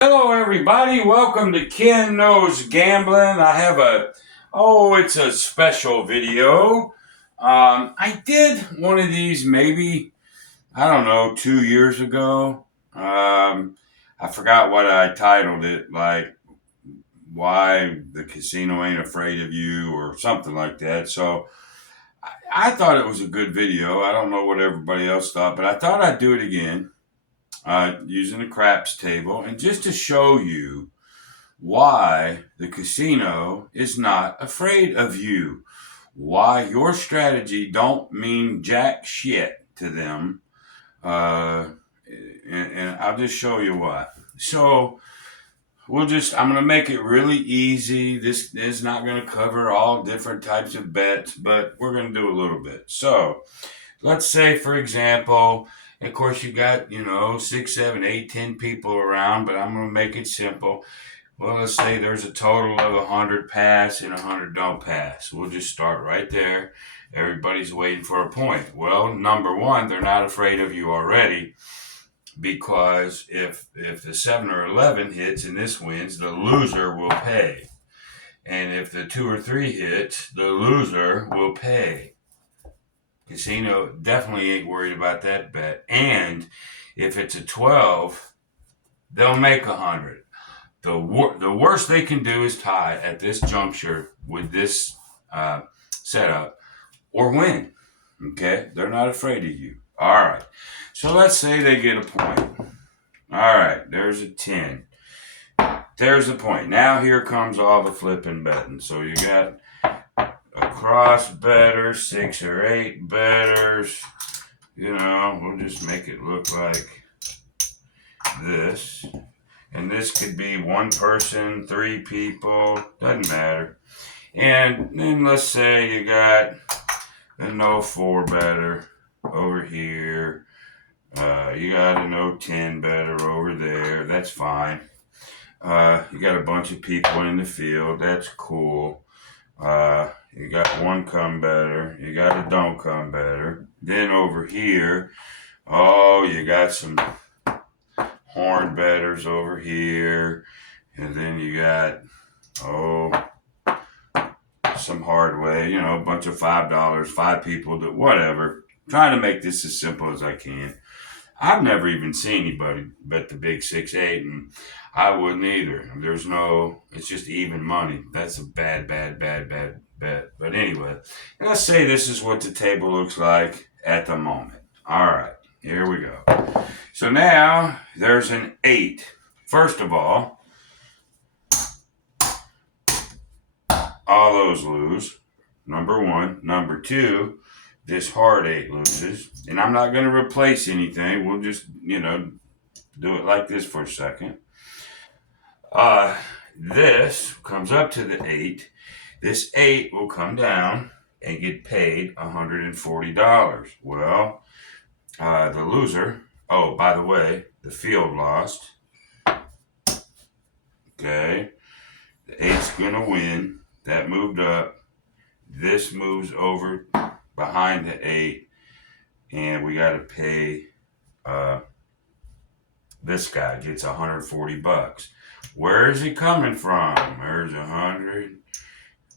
Hello, everybody. Welcome to Ken Knows Gambling. It's a special video. I did one of these maybe, I don't know, 2 years ago. I forgot what I titled it, like why the casino ain't afraid of you or something like that. So I thought it was a good video. I don't know what everybody else thought, but I thought I'd do it again using the craps table and just to show you why the casino is not afraid of you, why your strategy don't mean jack shit to them, uh, and I'll just show you why. So I'm gonna make it really easy. This is not gonna cover all different types of bets, but we're gonna do a little bit. So let's say, for example, of course you got, 6, 7, 8, 10 people around, but I'm gonna make it simple. Well, let's say there's a total of 100 pass and 100 don't pass. We'll just start right there. Everybody's waiting for a point. Well, number one, they're not afraid of you already because if the 7 or 11 hits and this wins, the loser will pay. And if the 2 or 3 hits, the loser will pay. Casino definitely ain't worried about that bet. And if it's a 12, they'll make 100. The worst they can do is tie at this juncture with this setup or win. Okay? They're not afraid of you. All right. So let's say they get a point. All right. There's a 10. There's a point. Now here comes all the flipping betting. So you got a cross better, 6 or 8 betters. We'll just make it look like this. And this could be one person, 3 people, doesn't matter. And then let's say you got a no 4 better over here. You got a no 10 better over there. That's fine. You got a bunch of people in the field. That's cool. You got one come better. You got a don't come better. Then over here, you got some horn betters over here. And then you got, some hard way, a bunch of $5, 5 people, whatever. Trying to make this as simple as I can. I've never even seen anybody bet the big 6-8, and I wouldn't either. It's just even money. That's a bad bet. But anyway, let's say this is what the table looks like at the moment. All right, here we go. So now there's an 8. First of all those lose. Number one. Number two, this hard 8 loses. And I'm not going to replace anything. We'll just, do it like this for a second. This comes up to the 8. This 8 will come down and get paid $140. Well, the loser, by the way, the field lost. Okay. The 8's going to win. That moved up. This moves over behind the 8. And we got to pay, this guy gets $140. Where is it coming from? There's 100.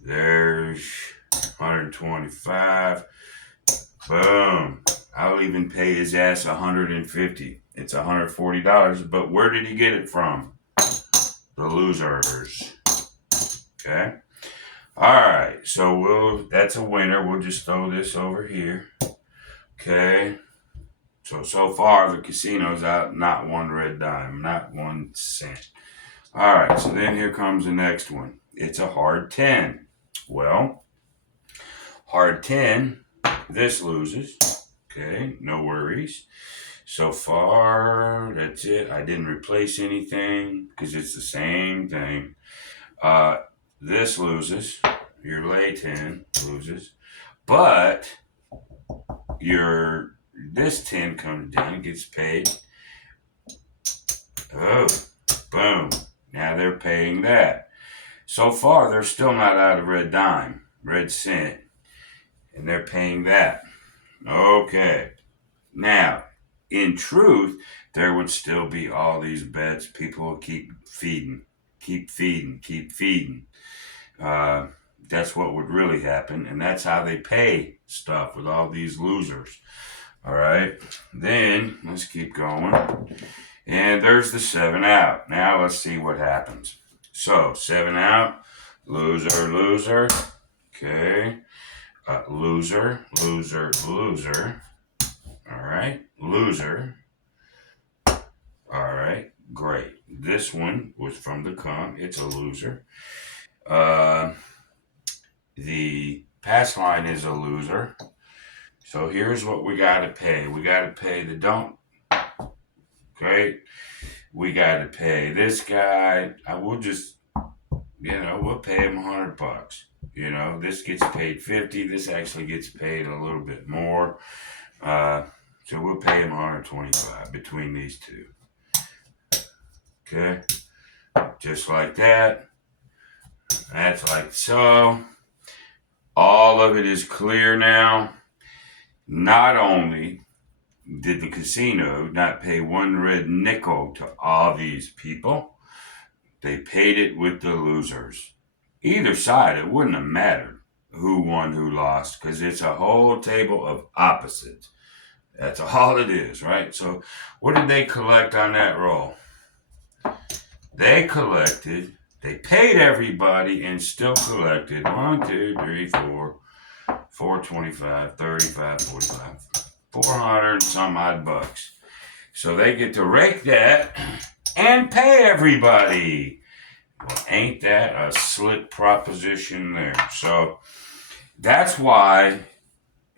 There's 125. Boom. I'll even pay his ass $150. It's $140. But where did he get it from? The losers. Okay. All right. So that's a winner. We'll just throw this over here. Okay. So far the casino's out not one red dime, not 1 cent. All right. So then here comes the next one. It's a hard 10. Well, hard 10, this loses. Okay, no worries. So far, that's it. I didn't replace anything because it's the same thing. This loses. Your lay 10 loses. But this 10 comes down and gets paid. Oh, boom. Now they're paying that. So far, they're still not out of red cent, and they're paying that. Okay. Now, in truth, there would still be all these bets. People will keep feeding, keep feeding, keep feeding. Uh, that's what would really happen, and that's how they pay stuff with all these losers. All right, then let's keep going. And there's the 7 out. Now let's see what happens. So 7 out, loser, loser. Okay, loser, loser, loser. All right, loser. All right, great. This one was from the Kong. It's a loser. Uh, the pass line is a loser. So here's what we got to pay. We got to pay the don't. Okay, we got to pay this guy. I will just, we'll pay him $100. This gets paid 50. This actually gets paid a little bit more. So we'll pay him 125 between these two. Okay, just like that. That's like so. All of it is clear now. Not only did the casino not pay one red nickel to all these people, they paid it with the losers. Either side, it wouldn't have mattered who won, who lost, because it's a whole table of opposites. That's all it is, right? So what did they collect on that roll? They paid everybody and still collected 1, 2, 3, 4, 425, 35, 45, 400 and some odd bucks. So they get to rake that and pay everybody. Well, ain't that a slick proposition there? So that's why,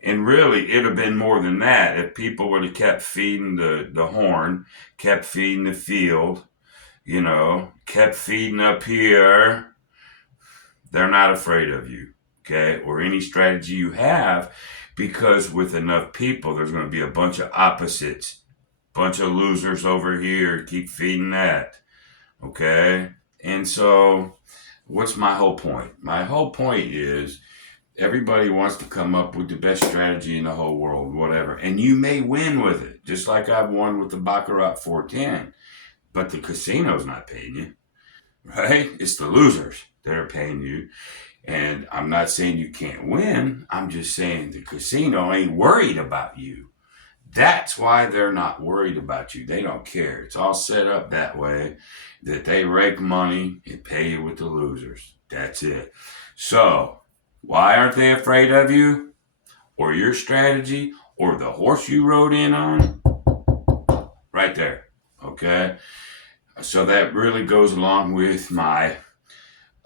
and really it'd have been more than that if people would have kept feeding the horn, kept feeding the field, kept feeding up here. They're not afraid of you, okay, or any strategy you have, because with enough people, there's going to be a bunch of opposites, bunch of losers over here. Keep feeding that, okay? And so what's my whole point? My whole point is everybody wants to come up with the best strategy in the whole world, whatever, and you may win with it, just like I've won with the Baccarat 410. But the casino's not paying you, right? It's the losers that are paying you. And I'm not saying you can't win. I'm just saying the casino ain't worried about you. That's why they're not worried about you. They don't care. It's all set up that way that they rake money and pay you with the losers. That's it. So why aren't they afraid of you or your strategy or the horse you rode in on? Right there. Okay? So that really goes along with my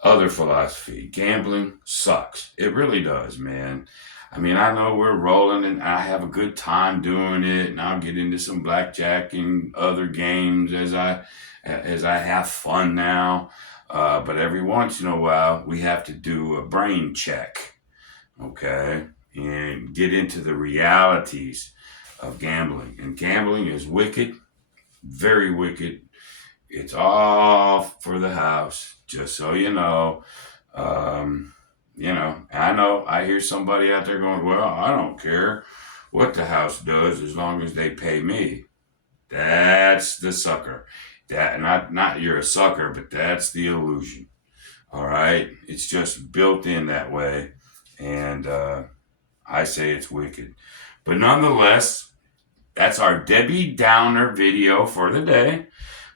other philosophy. Gambling sucks. It really does, man. I mean, I know we're rolling and I have a good time doing it, and I'll get into some blackjack and other games as I have fun now. But every once in a while, we have to do a brain check, okay, and get into the realities of gambling. And gambling is wicked, very wicked. It's all for the house, just so you know. I know I hear somebody out there going, well, I don't care what the house does as long as they pay me. That's the sucker. That not you're a sucker, but that's the illusion. All right? It's just built in that way. And I say it's wicked. But nonetheless, that's our Debbie Downer video for the day.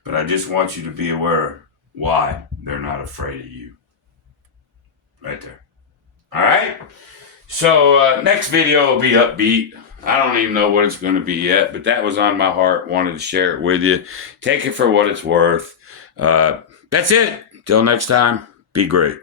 But I just want you to be aware why they're not afraid of you. Right there. All right? So next video will be upbeat. I don't even know what it's going to be yet, but that was on my heart. Wanted to share it with you. Take it for what it's worth. That's it. Till next time, be great.